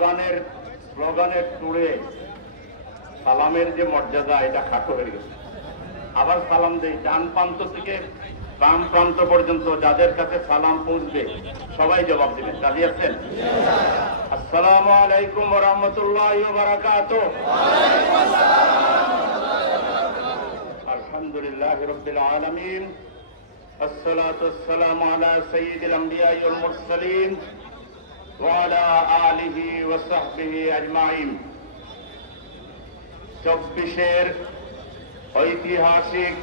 স্লোগানের স্লোগানের টুড়ে সালামের যে মর্যাদা এটা খাটো হয়ে গেছে আবার সালাম দেই ডান প্রান্ত থেকে বাম প্রান্ত পর্যন্ত যাদের কাছে সালাম পৌঁছবে সবাই জবাব দেবেন রাজি আছেন আসসালামু আলাইকুম রহমতুল্লাহ বারাকাত আলহামদুলিল্লাহ রবিল আলমিন الصلاة والسلام على سيد الأنبياء والمرسلين ওয়ালা আলিহি ওয়াসাহবিহি আজমাইন চব্বিশের ঐতিহাসিক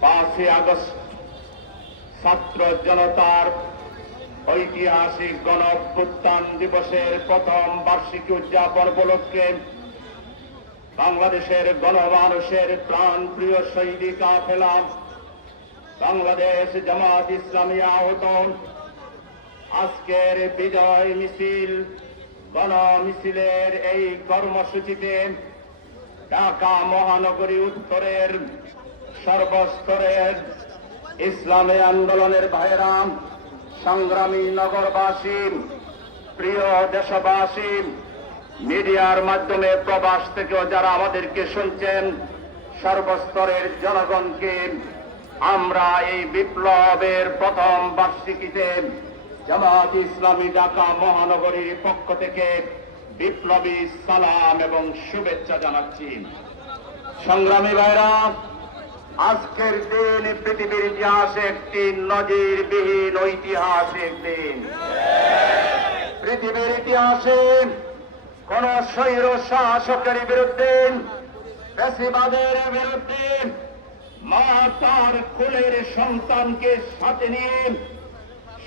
পাঁচই আগস্ট ছাত্র জনতার ঐতিহাসিক গণ দিবসের প্রথম বার্ষিকী উদযাপন উপলক্ষে বাংলাদেশের গণমানুষের প্রাণ প্রিয় শহীদিকা ফেলাম বাংলাদেশ জামাত ইসলামী আহত আজকের বিজয় মিছিল, গণ মিছিলের এই কর্মসূচিতে ঢাকা মহানগরী উত্তরের সর্বস্তরের ইসলামী আন্দোলনের ভাইরা সংগ্রামী নগরবাসী, প্রিয় দেশবাসী, মিডিয়ার মাধ্যমে প্রবাস থেকেও যারা আমাদেরকে শুনছেন, সর্বস্তরের জনগণকে আমরা এই বিপ্লবের প্রথম বার্ষিকীতে জামাত ইসলামী ঢাকা মহানগরীর পক্ষ থেকে বিপ্লবী সালাম এবং শুভেচ্ছা জানাচ্ছি। সংগ্রামী ভাইরা, আজকের দিন পৃথিবীর ইতিহাসে একটি নজিরবিহীন ঐতিহাসিক দিন। পৃথিবীর ইতিহাসে কোন শৈর শাসকের বিরুদ্ধে বেশিবাদের বিরুদ্ধে, মা তার কোলের সন্তানকে সাথে নিয়ে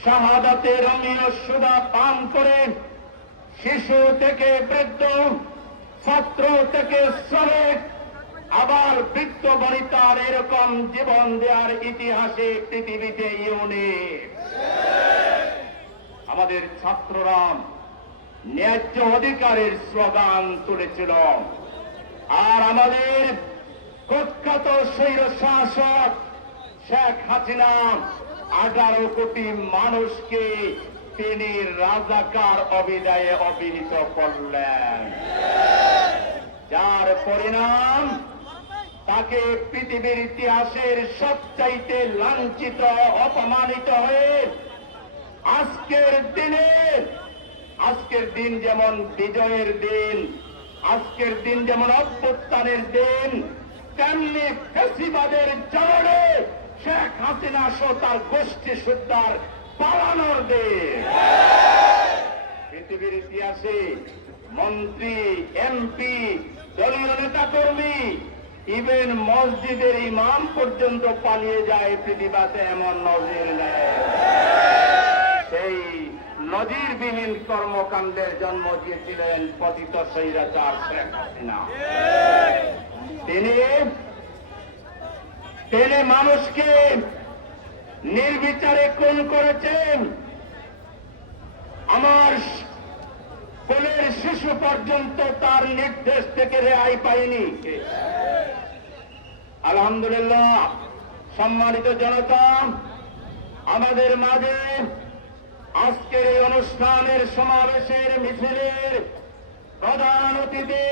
শাহাদাতে রমীয় সুদা পান করে শিশু থেকে বৃদ্ধ, ছাত্র থেকে শ্রমিক, আবার বৃত্ত বনিতার এরকম জীবন দেওয়ার ইতিহাসে পৃথিবীতে ইউনিক আমাদের ছাত্ররা ন্যায্য অধিকারের স্লোগান তুলেছিল। আর আমাদের প্রখ্যাত শৈর শাসক শেখ হাসিনা আঠারো কোটি মানুষকে তিনি রাজাকার অবিদায়ে অভিহিত করলেন। যার পরিণাম তাকে পৃথিবীর ইতিহাসের সবচাইতে লাঞ্ছিত, অপমানিত হয়ে আজকের দিনে, আজকের দিন যেমন বিজয়ের দিন, আজকের দিন যেমন অভ্যুত্থানের দিন, তেমনি ফেসিবাদের জড়ে শেখ হাসিনা সহ তার গোষ্ঠী সুদ্ধার পালানোর দিন। পৃথিবীর ইতিহাসে মন্ত্রী, এমপি, দলীয় নেতা কর্মী ইভেন মসজিদের ইমাম পর্যন্ত পালিয়ে যায় পৃথিবীতে এমন নজির সেই নজিরবিহীন কর্মকাণ্ডের জন্ম দিয়েছিলেন পতিত সৈরাচার শেখ হাসিনা। তিনি তিনি মানুষকে নির্বিচারে খুন করেছেন আমার কোলের শিশু পর্যন্ত তার নির্দেশ থেকে রেহাই পায়নি। আলহামদুলিল্লাহ, সম্মানিত জনতা, আমাদের মাঝে আজকের এই অনুষ্ঠানের সমাবেশের মিছিলের প্রধান অতিথি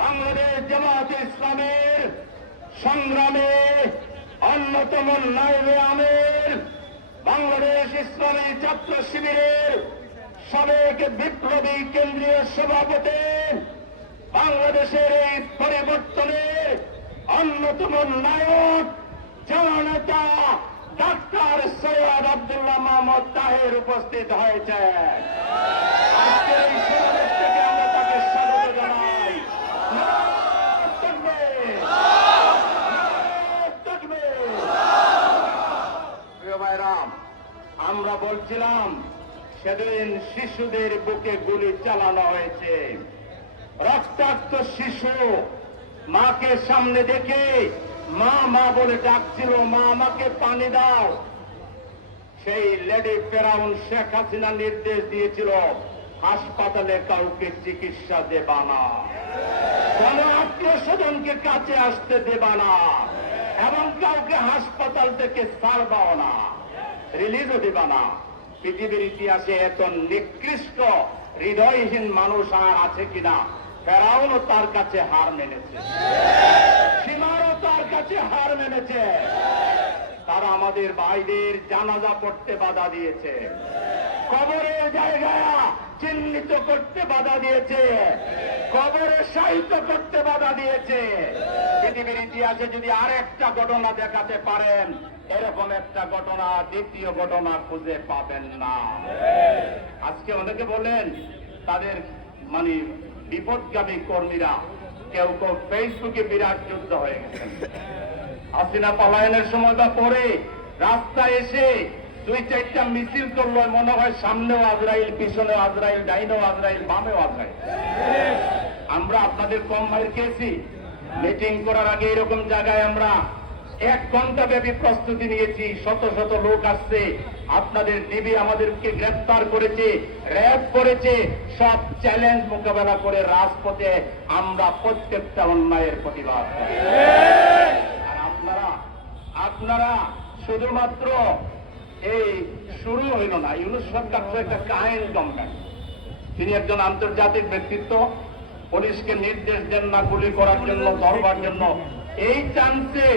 বাংলাদেশ জামাত ইসলামের সংগ্রামে অন্যতম নাইবে আমের। বাংলাদেশ ইসলামী ছাত্র শিবিরের সাবেক বিপ্লবী কেন্দ্রীয় সভাপতি। বাংলাদেশের এই পরিবর্তনের অন্যতম নায়ক জননেতা ডাক্তার সৈয়দ আব্দুল্লাহ মোহাম্মদ তাহের উপস্থিত হয়েছে আজকের এই আমরা বলছিলাম, সেদিন শিশুদের বুকে গুলি চালানো হয়েছে। রক্তাক্ত শিশু মাকে সামনে দেখে মা মা বলে ডাকছিল, মা, আমাকে পানি দাও। সেই লেডি ফেরাউন শেখ হাসিনা নির্দেশ দিয়েছিল, হাসপাতালে কাউকে চিকিৎসা দেবা না। কোন আত্মীয় স্বজনকে কাছে আসতে দেবা না। এবং কাউকে হাসপাতাল থেকে ছাড়বাও না। রিলিজও দেবা না। পৃথিবীর ইতিহাসে এত নিকৃষ্ট, হৃদয়হীন মানুষ আর আছে কিনা, ফেরাউনও তার কাছে হার মেনেছে। সীমারও তার কাছে হার মেনেছে। তারা আমাদের ভাইদের জানাজা পড়তে বাধা দিয়েছে। কবরের জায়গায় চিহ্নিত করতে বাধা দিয়েছে। কবরে সাহিত্য করতে বাধা দিয়েছে। পৃথিবীর ইতিহাসে যদি আর একটা ঘটনা দেখাতে পারেন, এরকম একটা ঘটনা দ্বিতীয় ঘটনা খুঁজে পাবেন না। আজকে অনেকে বলেন তাদের মানে বিপদগামী কর্মীরা, কেউ কেউ ফেসবুকে বিরাট যুদ্ধ হয়ে গেছেন। হাসিনা পলায়নের সময় বা পরে রাস্তায় এসে দুই চারটা মিছিল করল, মনে হয় সামনেও আজরাইল, পিছনেও আজরাইল, ডাইনেও আজরাইল, বামেও আজরাইল। আমরা আপনাদের কম ভাই খেয়েছি মিটিং করার আগে এরকম জায়গায় আমরা এক ঘণ্টা ব্যাপী প্রস্তুতি নিয়েছি। শত শত লোক আসছে। আপনাদের ডিবি আমাদেরকে গ্রেফতার করেছে, র্যাব করেছে। সব চ্যালেঞ্জ মোকাবেলা করে রাজপথে আমরা প্রত্যেকটা অন্যায়ের প্রতিবাদ আপনারা আপনারা শুধুমাত্র এই শুরু হইল না, ইউনুস সরকার তো একটা কাহিন গভর্নমেন্ট তিনি একজন আন্তর্জাতিক ব্যক্তিত্ব। পুলিশকে নির্দেশ দেন না গুলি করার জন্য, ধরবার জন্য। এই চান্সে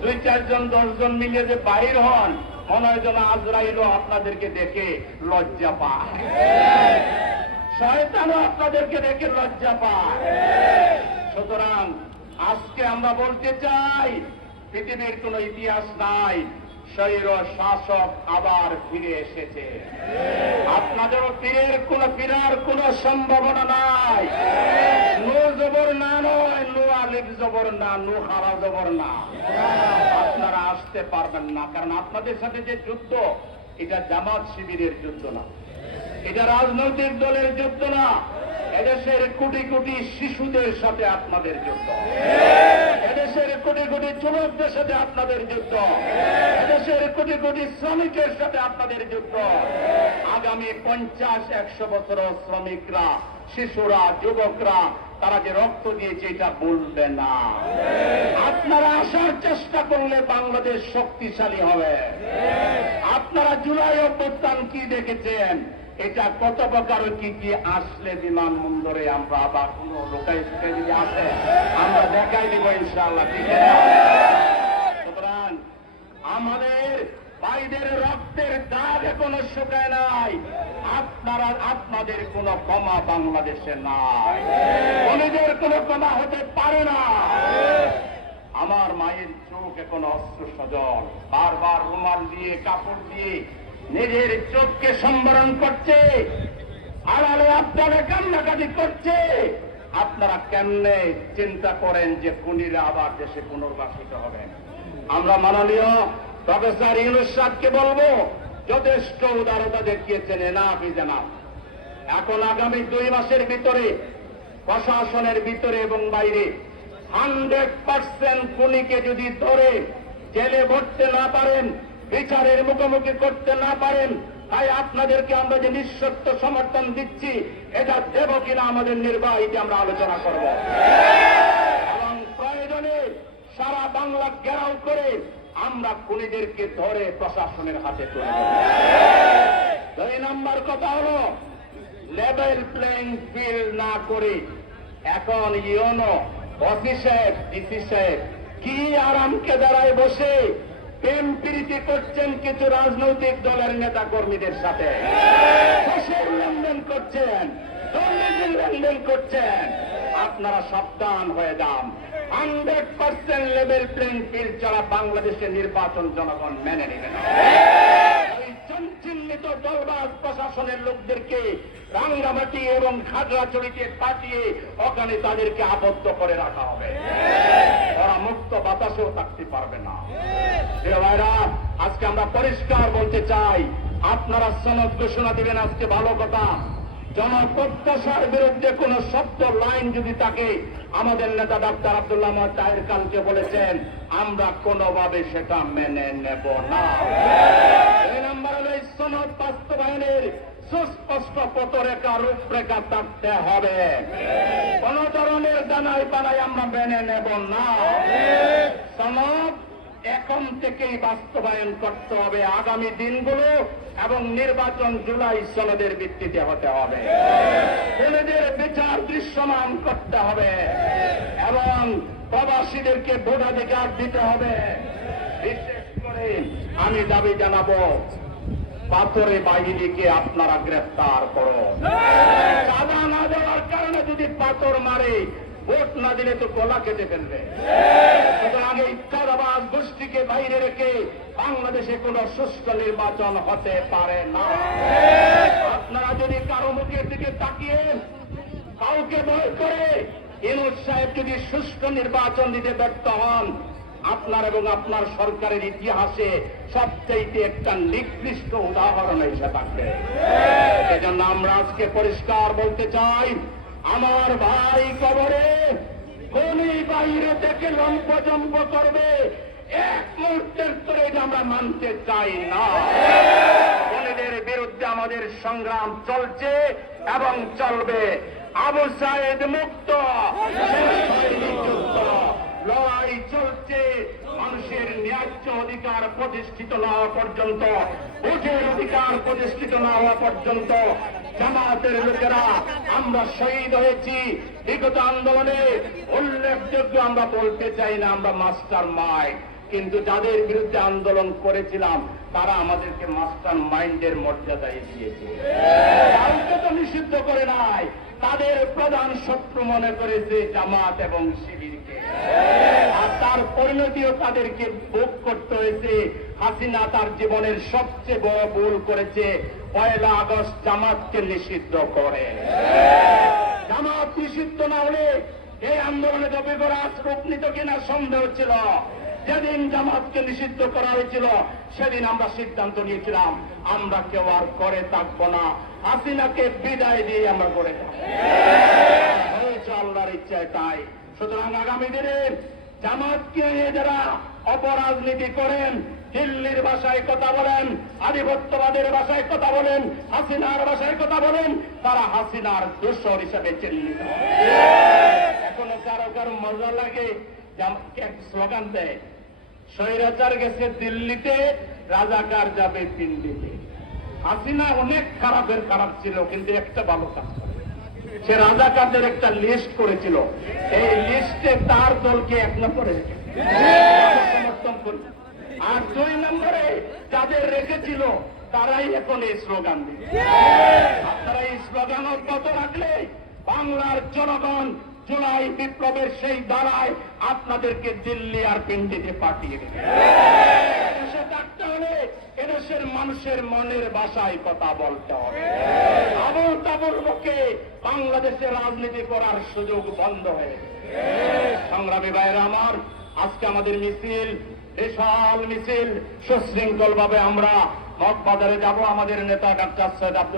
দুই, চারজন, দশজন মিলে যে বাহির হন, মনে হয় যেন আজরাইলও আপনাদেরকে দেখে লজ্জা পায়। শয়তানও আপনাদেরকে দেখে লজ্জা পায়। সুতরাং আজকে আমরা বলতে চাই, পৃথিবীর কোন ইতিহাস নাই। শৈর শাসক আবার ফিরে এসেছে। আপনাদেরও ফিরের কোন ফিরার কোন সম্ভাবনা নাই। নু জবর না নয় নু আলিফ জবর না নু হারা জবর না। আপনারা আসতে পারবেন না, কারণ আপনাদের সাথে যে যুদ্ধ, এটা জামাত শিবিরের যুদ্ধ না। এটা রাজনৈতিক দলের যুদ্ধ না। এদেশের কোটি কোটি শিশুদের সাথে আপনাদের যুদ্ধ। এদেশের কোটি কোটি যুবকদের সাথে আপনাদের যুদ্ধ। এদেশের কোটি কোটি শ্রমিকের সাথে আপনাদের যুদ্ধ। আগামী পঞ্চাশ, একশো বছর শ্রমিকরা, শিশুরা, যুবকরা, তারা যে রক্ত দিয়েছে, এটা বলবে না। আপনারা আসার চেষ্টা করলে বাংলাদেশ শক্তিশালী হবে। আপনারা জুলাই অভ্যুত্থান কি দেখেছেন? এটা কত প্রকার কি কি আসলে বিমানবন্দরে আমরা আবার কোন লোকাই সুখে যদি আসে, আমরা দেখাই দিব আছে? সুতরাং আমাদের ভাইদের রক্তের দাগ এখনও শুকায় নাই, আপনারা, আপনাদের কোনো ক্ষমা বাংলাদেশে নাই। খনিজের কোনো ক্ষমা হতে পারে না। আমার মায়ের চোখ এখন অস্ত্র সজল বারবার রুমাল দিয়ে, কাপড় দিয়ে নিজের চোখকে সম্বরণ করছে। আড়ালে আপনারা কান্নাকাটি করছে। আপনারা কেমনে চিন্তা করেন যে খুনিরা আবার দেশে পুনর্বাসিত হবেন আমরা মাননীয় প্রফেসর ইউনুস সাহেবকে বলব, যথেষ্ট উদারতা দেখিয়েছেন ইজ এনাফ এখন আগামী দুই মাসের ভিতরে, প্রশাসনের ভিতরে এবং বাইরে, হান্ড্রেড পার্সেন্ট খুনিকে যদি ধরে জেলে ভরতে না পারেন বিচারের মুখোমুখি করতে না পারেন, তাই আপনাদেরকে আমরা যে নিঃশর্ত সমর্থন দিচ্ছি, এটা দেব কিনা আমাদের নির্বাহীতে আমরা আলোচনা করব। এবং প্রয়োজনে সারা বাংলা ঘেরাও করে আমরা খুনিদেরকে ধরে প্রশাসনের হাতে তুলে দুই নম্বর কথা হলো লেভেল প্লেইং ফিল্ড না করে এখন ইউনো অফি সাহেব ডিসি সাহেব, কি আরামকে দাঁড়ায় বসে প্রেম প্রীতি করছেন কিছু রাজনৈতিক দলের নেতা কর্মীদের সাথে লেনদেন করছেন লেনদেন করছেন। আপনারা সাবধান হয়ে যান। Hundred percent level plane field ছাড়া বাংলাদেশের নির্বাচন জনগণ মেনে নেবে না। চঞ্চিল্লিত দলবাস প্রশাসনের লোকদেরকে রাঙ্গামাটি এবং খাগড়াছড়িতে পাঠিয়ে ওখানে তাদেরকে আবদ্ধ করে রাখা হবে। ওরা মুক্ত বাতাসেও থাকতে পারবে না। ভাইরা, আজকে আমরা পরিষ্কার বলতে চাই, আপনারা সনদ ঘোষণা দিবেন আজকে ভালো কথা। জনপ্রত্যাশার বিরুদ্ধে কোন শব্দ লাইন যদি থাকে, আমাদের নেতা ডাক্তার আব্দুল্লাহ তাহের কালকে বলেছেন, আমরা কোনোভাবে সেটা মেনে নেব না। সনদ বাস্তবায়নের সুস্পষ্ট পথরেখা রূপরেখা থাকতে হবে। কোন ধরনের দানাই বানাই আমরা মেনে নেব না। সনদ এখন থেকেই বাস্তবায়ন করতে হবে। আগামী দিনগুলো এবং নির্বাচন জুলাই সনদের ভিত্তিতে হতে হবে। খুনিদের বিচার দৃশ্যমান করতে হবে। এবং প্রবাসীদেরকে ভোটাধিকার দিতে হবে। বিশেষ করে আমি দাবি জানাব পাথরে বাহিনীকে আপনারা গ্রেফতার করুন চাঁদা না দেওয়ার কারণে যদি পাথর মারে ভোট না দিলে তো গলা কেটে ফেলবে। সুতরাং এই চাঁদাবাজ গোষ্ঠীকে বাইরে রেখে বাংলাদেশে কোন সুষ্ঠু নির্বাচন হতে পারে না। আপনারা যদি কারও মুখের দিকে তাকিয়ে কাউকে ভয় করে ইনুস সাহেব যদি সুষ্ঠু নির্বাচন দিতে ব্যর্থ হন আপনার এবং আপনার সরকারের ইতিহাসে সবচেয়ে একটা নিকৃষ্ট উদাহরণ এসে থাকবে এজন্য আমরা আজকে পরিষ্কার বলতে চাই, আমার ভাই কবরে কোনি বাইরে থেকে লম্পজম্প করবে, এক মুহূর্তের করে আমরা মানতে চাই না। খুনিদের বিরুদ্ধে আমাদের সংগ্রাম চলছে এবং চলবে। আবু সাহেদ মুক্ত। লড়াই চলছে। মানুষের ন্যায্য অধিকার প্রতিষ্ঠিত না হওয়া পর্যন্ত, ভোটের অধিকার প্রতিষ্ঠিত না হওয়া পর্যন্ত জামাতের লোকেরা আমরা শহীদ হয়েছি। বিগত আন্দোলনে উল্লেখযোগ্য আমরা বলতে চাই না আমরা মাস্টার মাইন্ড, কিন্তু যাদের বিরুদ্ধে আন্দোলন করেছিলাম, তারা আমাদেরকে মাস্টার মাইন্ডের মর্যাদায় দিয়েছে। কাউকে তো নিষিদ্ধ করে নাই। তাদের প্রধান শত্রু মনে করেছে জামাত এবং শিবিরকে। আর তার পরিণতিও তাদেরকে ভোগ করতে হয়েছে। হাসিনা তার জীবনের সবচেয়ে বড় ভুল করেছে। পয়লা আগস্ট জামাতকে নিষিদ্ধ করে। জামাত নিষিদ্ধ না হলে এই আন্দোলনে জবে করার রূপ নিত কিনা সন্দেহ ছিল। যেদিন জামাতকে নিষিদ্ধ করা হয়েছিল, সেদিন আমরা সিদ্ধান্ত নিয়েছিলাম, আমরা কেউ আর করে থাকব না। হাসিনাকে বিদায় দিয়ে আমরা করে হয়েছে আল্লাহর ইচ্ছায় তাই। সুতরাং আগামী দিনে জামাতকে নিয়ে যারা অপরাজনীতি করেন, দিল্লির ভাষায় কথা বলেন, আধিপত্যবাদের ভাষায় কথা বলেন, হাসিনার ভাষায় কথা বলেন, তারা হাসিনার দোষর হিসাবে চিহ্নিত। এখনও কারও কারও মজা লাগে স্লোগান দেয়, স্বৈরাচার গেছে দিল্লিতে, রাজাকার যাবে দিল্লিতে। হাসিনা অনেক খারাপের খারাপ ছিল, কিন্তু একটা ভালো কাজ সে রাজাকারদের একটা লিস্ট করেছিল। এই লিস্টে তার দলকে এক নম্বরে সমর্থন করি আর দুই নম্বরে যাদের রেখেছিল, তারাই এখন এই স্লোগান আপনারা এই স্লোগান অব্যাহত রাখলে বাংলার জনগণ জুলাই বিপ্লবের সেই দ্বারায় আপনাদেরকে দিল্লি আর পিন্ডিতে পাঠিয়ে দেবে। এদেশের মানুষের মনের বাসায় কথা বলতে হবে। আবল তাবল মুখে বাংলাদেশে রাজনীতি করার সুযোগ বন্ধ হয়ে সংগ্রামী ভাইয়েরা আমার, আজকে আমাদের মিছিল, বিশাল মিছিল। সুশৃঙ্খল ভাবে আমরা মগবাজারে যাব। আমাদের নেতা ডাক্তার সৈয়দ আব্দুল